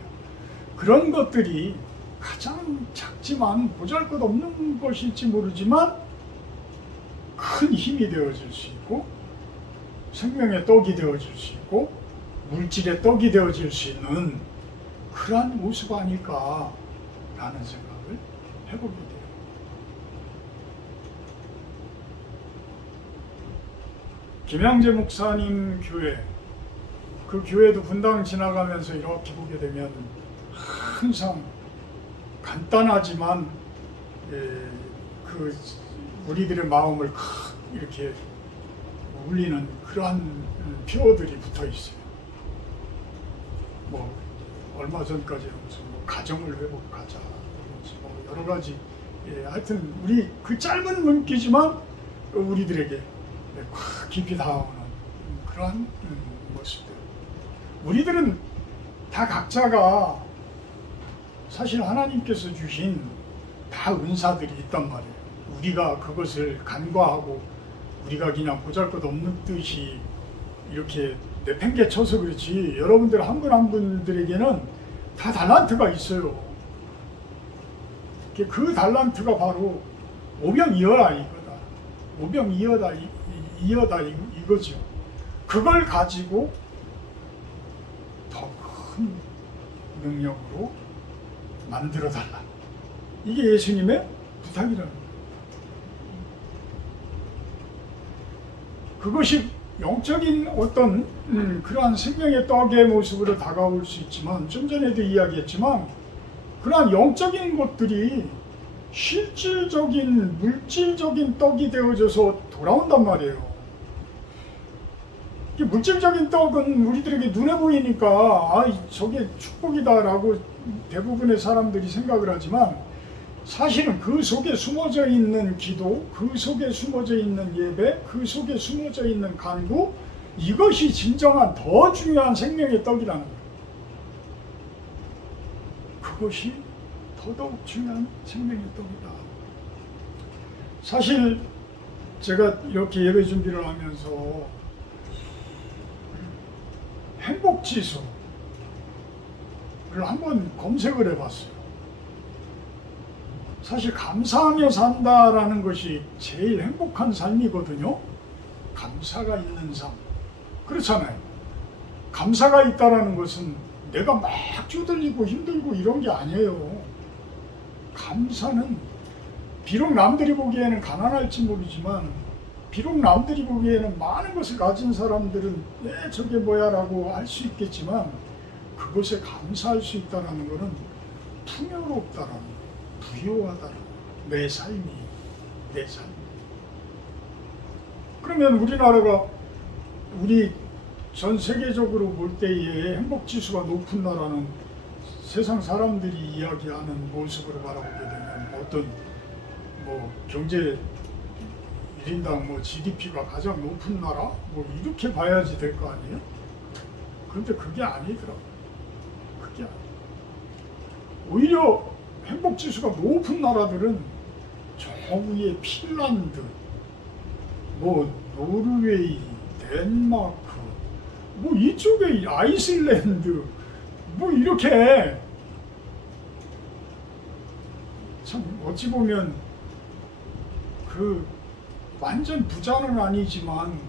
그런 것들이 가장 작지만 보잘것없는 것일지 모르지만 큰 힘이 되어질 수 있고 생명의 떡이 되어질 수 있고 물질의 떡이 되어질 수 있는 그러한 모습 아닐까라는 생각을 해보게 돼요. 김양재 목사님 교회 그 교회도 분당 지나가면서 이렇게 보게 되면 항상 간단하지만 그 우리들의 마음을 이렇게 울리는 그러한 표어들이 붙어 있어요. 뭐 얼마 전까지는 무슨 뭐 가정을 회복하자, 뭐 여러 가지. 하여튼 우리 그 짧은 문기지만 우리들에게 깊이 닿아오는 그러한 모습들. 우리들은 다 각자가 사실 하나님께서 주신 다 은사들이 있단 말이에요. 우리가 그것을 간과하고 우리가 그냥 보잘것없는 듯이 이렇게 내팽개쳐서 그렇지, 여러분들 한 분 한 분들에게는 다 달란트가 있어요. 그 달란트가 바로 오병이어라 이거다. 오병이어다 이거죠. 그걸 가지고 더 큰 능력으로 만들어 달라. 이게 예수님의 부탁이라는 거예요. 그것이 영적인 어떤 그러한 생명의 떡의 모습으로 다가올 수 있지만, 좀 전에도 이야기했지만 그러한 영적인 것들이 실질적인 물질적인 떡이 되어져서 돌아온단 말이에요. 물질적인 떡은 우리들에게 눈에 보이니까 저게 축복이다라고 대부분의 사람들이 생각을 하지만, 사실은 그 속에 숨어져 있는 기도, 그 속에 숨어져 있는 예배, 그 속에 숨어져 있는 간구, 이것이 진정한 더 중요한 생명의 떡이라는 거예요. 그것이 더더욱 중요한 생명의 떡이다. 사실 제가 이렇게 예배 준비를 하면서 행복지수를 한번 검색을 해봤어요. 사실 감사하며 산다라는 것이 제일 행복한 삶이거든요. 감사가 있는 삶. 그렇잖아요. 감사가 있다라는 것은 내가 막 쪼들리고 힘들고 이런 게 아니에요. 감사는 비록 남들이 보기에는 가난할지 모르지만, 비록 남들이 보기에는 많은 것을 가진 사람들은 저게 뭐야 라고 할 수 있겠지만, 그것에 감사할 수 있다는 것은 풍요롭다라는 거예요. 부유하다는 내 삶이. 그러면 우리나라가 우리 전 세계적으로 볼 때의 행복지수가 높은 나라는 세상 사람들이 이야기하는 모습으로 바라보게 되면 어떤 뭐 경제 1인당 뭐 GDP가 가장 높은 나라? 뭐 이렇게 봐야지 될 거 아니에요? 그런데 그게 아니더라고요. 그게 아니에요. 오히려 행복지수가 높은 나라들은 저 위에 핀란드, 뭐 노르웨이, 덴마크, 뭐 이쪽에 아이슬란드, 뭐 이렇게 참 어찌 보면 그 완전 부자는 아니지만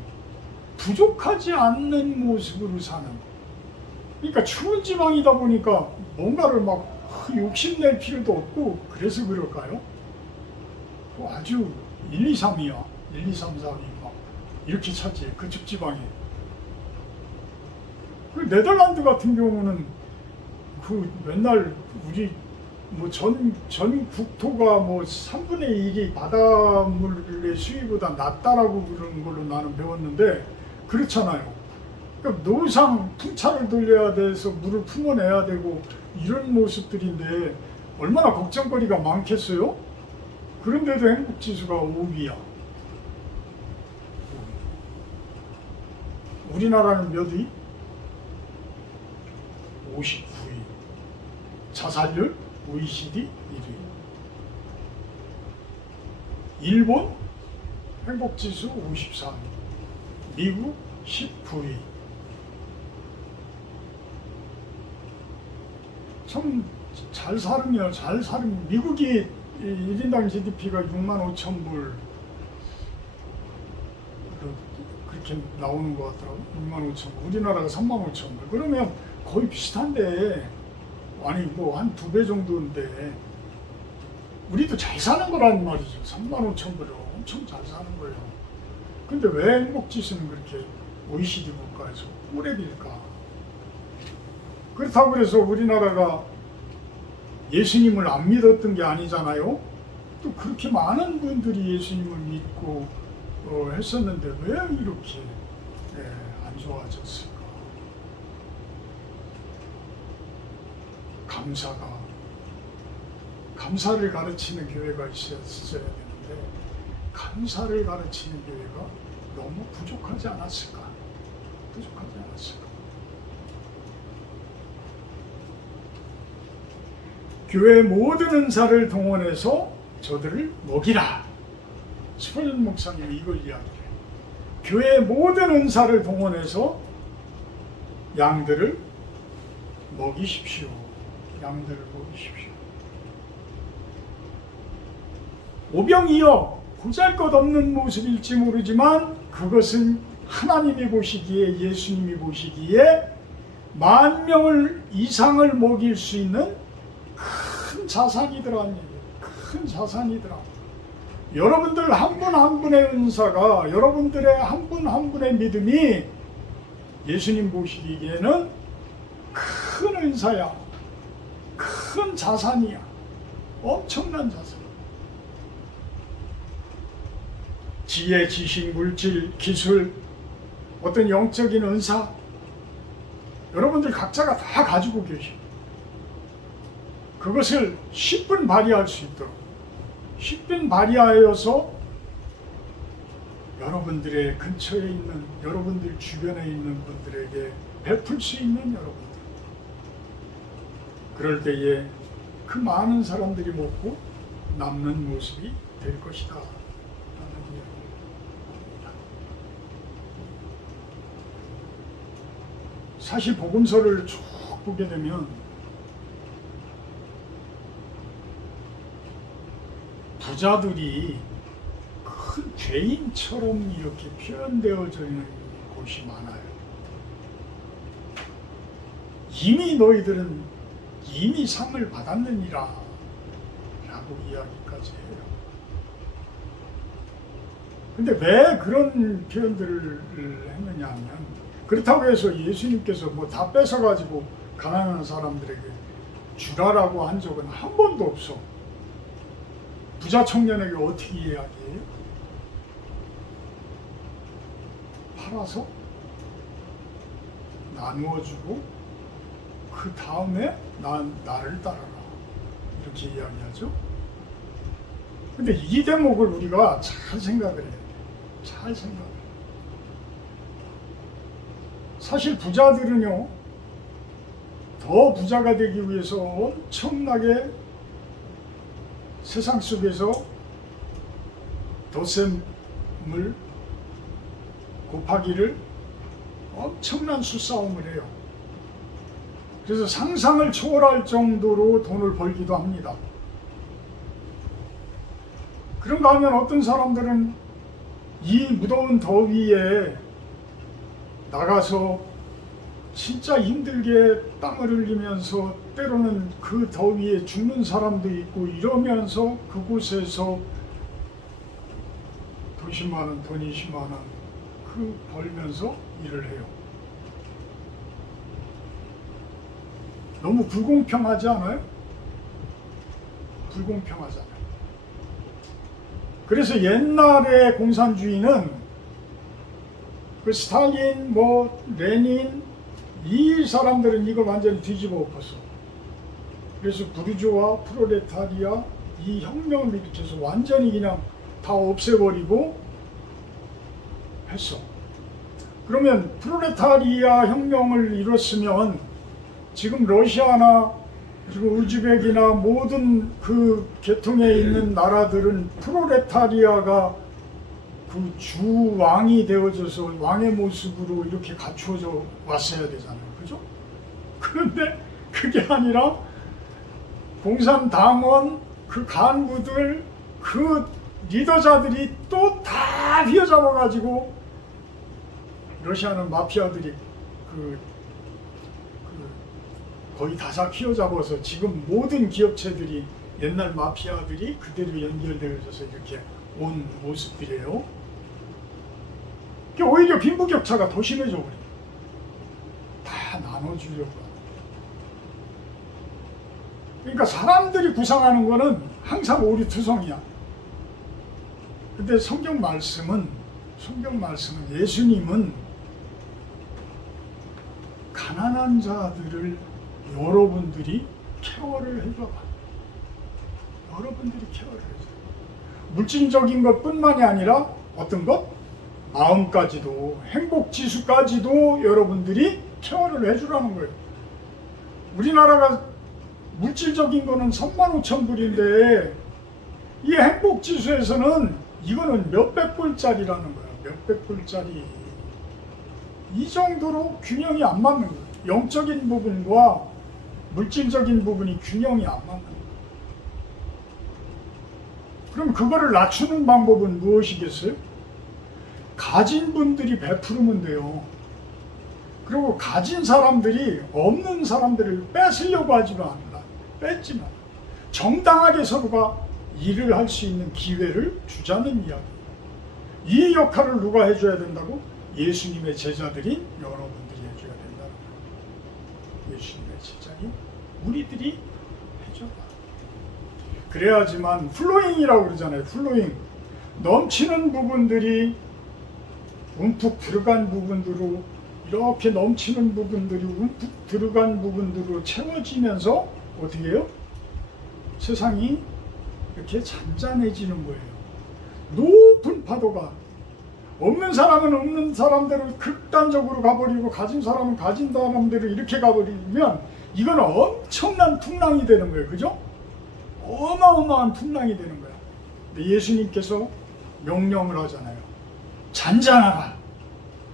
부족하지 않는 모습으로 사는. 그러니까 추운 지방이다 보니까 뭔가를 막 욕심낼 필요도 없고, 그래서 그럴까요? 아주 1, 2, 3이야. 1, 2, 3, 4이 막 이렇게 차지해. 그쪽 지방에. 그 네덜란드 같은 경우는 그 맨날 우리 뭐 전 국토가 뭐 3분의 1이 바닷물의 수위보다 낮다라고 그런 걸로 나는 배웠는데, 그렇잖아요. 그러니까 노상 풍차를 돌려야 돼서 물을 품어내야 되고 이런 모습들인데 얼마나 걱정거리가 많겠어요? 그런데도 행복지수가 5위야. 우리나라는 몇 위? 59위. 자살률 OECD 1위. 일본 행복지수 54위. 미국 19위. 참 잘 살으면 미국이 1인당 GDP가 6만 5천 불 그렇게 나오는 것 같더라고요. 6만 5천 불. 우리나라가 3만 5천 불. 그러면 거의 비슷한데, 아니 뭐 한 2배 정도인데 우리도 잘 사는 거라는 말이죠. 3만 5천 불이 엄청 잘 사는 거예요. 근데 왜 행복지수는 그렇게 OECD 국가에서 꿀랩일까? 그렇다고 해서 우리나라가 예수님을 안 믿었던 게 아니잖아요. 또 그렇게 많은 분들이 예수님을 믿고 했었는데 왜 이렇게 안 좋아졌을까? 감사를 가르치는 교회가 있었어야 되는데 감사를 가르치는 교회가 너무 부족하지 않았을까? 교회의 모든 은사를 동원해서 저들을 먹이라. 스펄전 목사님이 이걸 이야기해요. 교회의 모든 은사를 동원해서 양들을 먹이십시오. 오병이어 보잘것없는 모습일지 모르지만 그것은 하나님이 보시기에, 예수님이 보시기에 만 명을 이상을 먹일 수 있는 큰 자산이더라는 얘기예요. 큰 자산이더라. 여러분들 한 분 한 분의 은사가, 여러분들의 한 분 한 분의 믿음이 예수님 보시기에는 큰 은사야. 큰 자산이야. 엄청난 자산. 지혜, 지식, 물질, 기술, 어떤 영적인 은사, 여러분들 각자가 다 가지고 계시고 그것을 10분 발휘할 수 있도록 10분 발휘하여서 여러분들의 근처에 있는, 여러분들 주변에 있는 분들에게 베풀 수 있는 여러분들, 그럴 때에 그 많은 사람들이 먹고 남는 모습이 될 것이다 라는 이야기입니다. 사실 복음서를 쭉 보게 되면 부자들이 큰 죄인처럼 이렇게 표현되어져 있는 곳이 많아요. 이미 너희들은 이미 상을 받았느니라 라고 이야기까지 해요. 근데 왜 그런 표현들을 했느냐 하면, 그렇다고 해서 예수님께서 뭐 다 뺏어가지고 가난한 사람들에게 주라라고 한 적은 한 번도 없어. 부자 청년에게 어떻게 이야기해요? 팔아서 나누어주고 그 다음에 나를 따라라 이렇게 이야기하죠. 근데 이 대목을 우리가 잘 생각을 해야 돼. 잘 생각을 해야 돼. 사실 부자들은요, 더 부자가 되기 위해서 엄청나게 세상 속에서 덧셈을 곱하기를 엄청난 수싸움을 해요. 그래서 상상을 초월할 정도로 돈을 벌기도 합니다. 그런가 하면 어떤 사람들은 이 무더운 더위에 나가서 진짜 힘들게 땀을 흘리면서 때로는 그 더위에 죽는 사람도 있고 이러면서 그곳에서 돈 10만 원, 돈 20만 원 그 벌면서 일을 해요. 너무 불공평하지 않아요? 불공평하잖아요. 그래서 옛날의 공산주의는 그 스탈린, 레닌 이 사람들은 이걸 완전히 뒤집어 엎었어. 그래서 부르주아, 프롤레타리아 이 혁명을 일으켜서 완전히 그냥 다 없애버리고 했어. 그러면 프롤레타리아 혁명을 이뤘으면 지금 러시아나 그리고 우즈벡이나 모든 그 계통에 있는 나라들은 프롤레타리아가 그 주왕이 되어져서 왕의 모습으로 이렇게 갖추어져 왔어야 되잖아요. 그죠? 그런데 그게 아니라 공산당원, 그 간부들, 그 리더자들이 또 다 휘어잡아가지고 러시아는 마피아들이 거의 다 휘어잡아서 지금 모든 기업체들이 옛날 마피아들이 그대로 연결되어져서 이렇게 온 모습들이에요. 오히려 빈부격차가 더 심해져 버려요. 다 나눠주려고. 그러니까 사람들이 구상하는 거는 항상 오리투성이야. 근데 성경 말씀은 예수님은 가난한 자들을 여러분들이 케어를 해줘라. 여러분들이 케어를 해줘. 물질적인 것뿐만이 아니라 어떤 것? 마음까지도, 행복지수까지도 여러분들이 케어를 해주라는 거예요. 우리나라가 물질적인 거는 35,000불인데 이 행복지수에서는 이거는 몇백 불짜리라는 거예요. 몇백 불짜리. 이 정도로 균형이 안 맞는 거예요. 영적인 부분과 물질적인 부분이 균형이 안 맞는 거예요. 그럼 그거를 낮추는 방법은 무엇이겠어요? 가진 분들이 베푸르면 돼요. 그리고 가진 사람들이 없는 사람들을 뺏으려고 하지는 않는다. 뺏지만 정당하게 서로가 일을 할 수 있는 기회를 주자는 이야기예요. 이 역할을 누가 해줘야 된다고? 예수님의 제자들인 여러분들이 해줘야 된다는 거예요. 예수님의 제자인 우리들이 해줘라. 그래야지만 플로잉이라고 그러잖아요. 플로잉. 넘치는 부분들이 움푹 들어간 부분들로 이렇게 넘치는 부분들이 움푹 들어간 부분들로 채워지면서 어떻게 해요? 세상이 이렇게 잔잔해지는 거예요. 높은 파도가 없는 사람은 없는 사람대로 극단적으로 가버리고 가진 사람은 가진 사람대로 이렇게 가버리면 이건 엄청난 풍랑이 되는 거예요. 그죠? 어마어마한 풍랑이 되는 거야. 근데 예수님께서 명령을 하잖아요. 잔잔하라.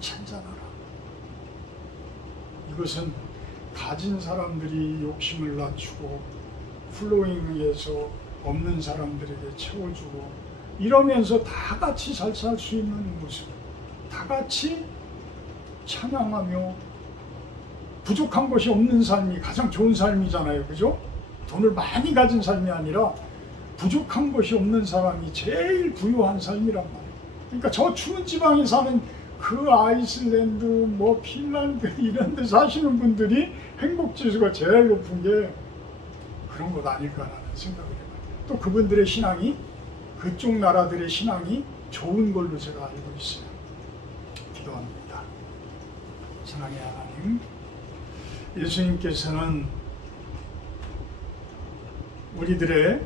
잔잔하라. 이것은 가진 사람들이 욕심을 낮추고 플로잉에서 없는 사람들에게 채워주고 이러면서 다 같이 잘 살 수 있는 모습, 다 같이 찬양하며 부족한 것이 없는 삶이 가장 좋은 삶이잖아요. 그죠? 돈을 많이 가진 삶이 아니라 부족한 것이 없는 사람이 제일 부유한 삶이란 말이에요. 그러니까 저 추운 지방에 사는 그 아이슬란드, 뭐 핀란드 이런 데 사시는 분들이 행복지수가 제일 높은 게 그런 것 아닐까라는 생각을 해봐요. 또 그분들의 신앙이 그쪽 나라들의 신앙이 좋은 걸로 제가 알고 있어요. 기도합니다. 사랑의 하나님, 예수님께서는 우리들의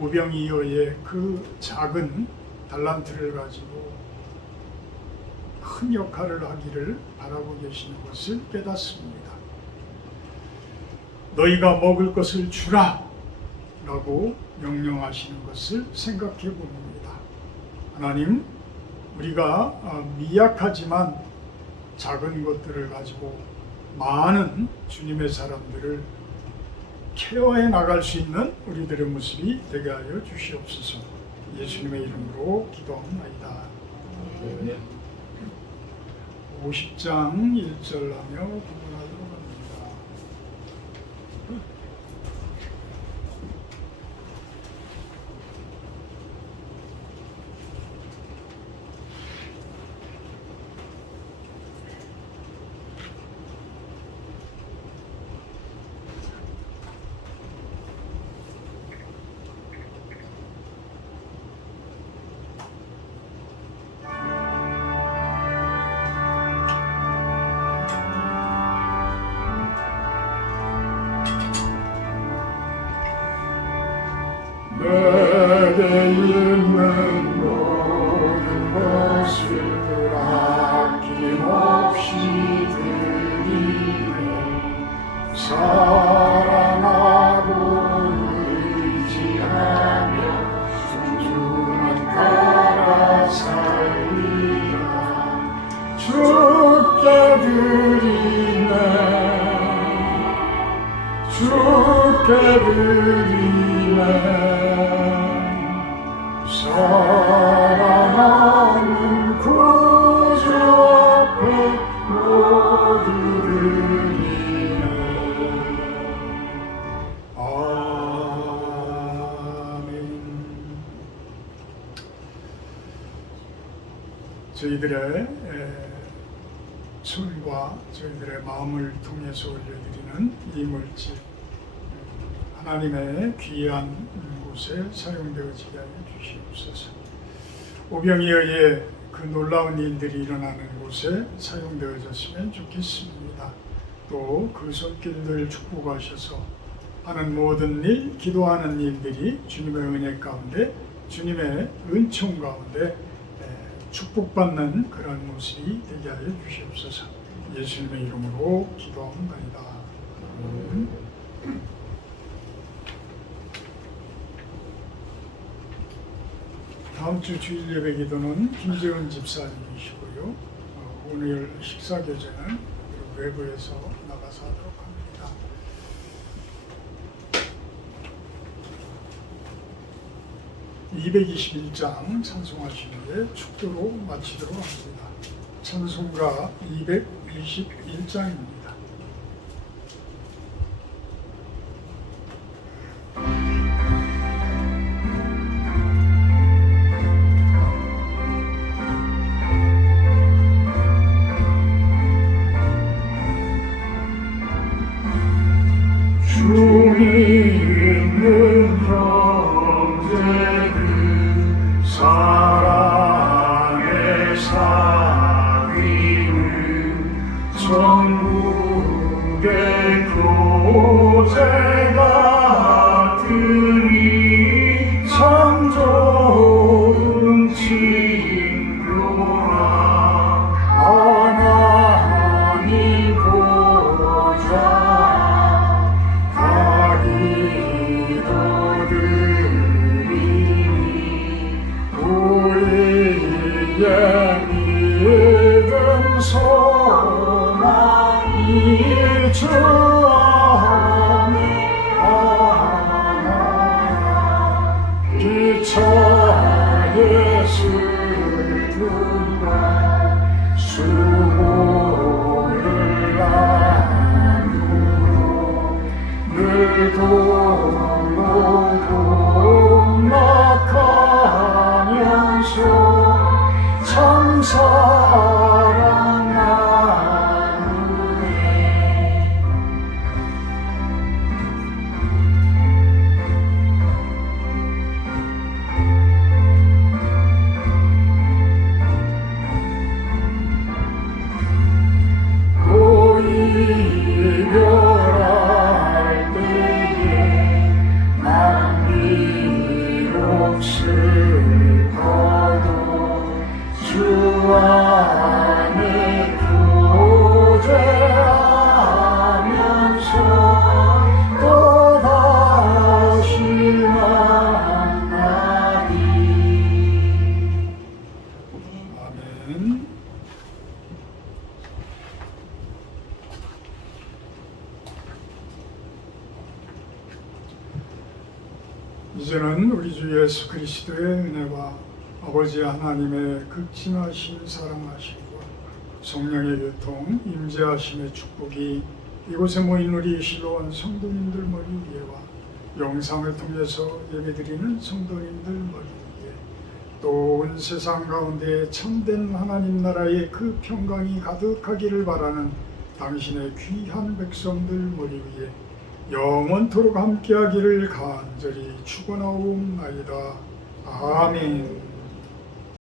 오병이어의 그 작은 달란트를 가지고 큰 역할을 하기를 바라고 계시는 것을 깨닫습니다. 너희가 먹을 것을 주라 라고 명령하시는 것을 생각해 봅니다. 하나님, 우리가 미약하지만 작은 것들을 가지고 많은 주님의 사람들을 케어해 나갈 수 있는 우리들의 모습이 되게 하여 주시옵소서. 예수님의 이름으로 기도합니다. 50장 1절 하며 구분하도록 합니다. 내게 있는 모든 것을 아낌없이 드리네. 사랑하고 의지하며 소중한 따라 살리라. 주께 드리네. 주께 드리네. 사랑하는 구주 앞에 모두 드리네. 아멘. 저희들의 손과 저희들의 마음을 통해서 올려드리는 이 물질 하나님의 귀한 곳에 사용되어지게 하여 주시옵소서. 오병이에 의해 그 놀라운 일들이 일어나는 곳에 사용되어졌으면 좋겠습니다. 또 그 손길들 축복하셔서 하는 모든 일, 기도하는 일들이 주님의 은혜 가운데, 주님의 은총 가운데 축복받는 그런 모습이 되게 하여 주시옵소서. 예수님의 이름으로 기도합니다. 다음 주 주일 예배 기도는 김재훈 집사님이시고요. 오늘 식사 교제는 외부에서 나가서 하도록 합니다. (221장) 찬송하시는 게 축도로 마치도록 합니다. 찬송가 221장입니다. 있는 형제들 사랑의 사귀는 천국의 교제 같으니 참 좋은 친구라. 하나님 보좌 믿음 소망이 주 안에 하나 기차의 슬픔과 수고를 나누어 늘 동락하면서 참 사랑 나누네. 또 이별할 때에 난 비록 슬퍼도 주 안에 교제하면서 또다시 만나리. 아멘. 이제는 우리 주 예수 그리스도의 은혜와 아버지 하나님의 극진하신 사랑하심과 성령의 교통, 임재하심의 축복이 이곳에 모인 우리 실로원 성도님들 머리 위에와 영상을 통해서 예배드리는 성도님들 머리 위에 또 온 세상 가운데 참된 하나님 나라의 그 평강이 가득하기를 바라는 당신의 귀한 백성들 머리 위에 영원토록 함께하기를 간절히 축원하옵나이다. 아멘.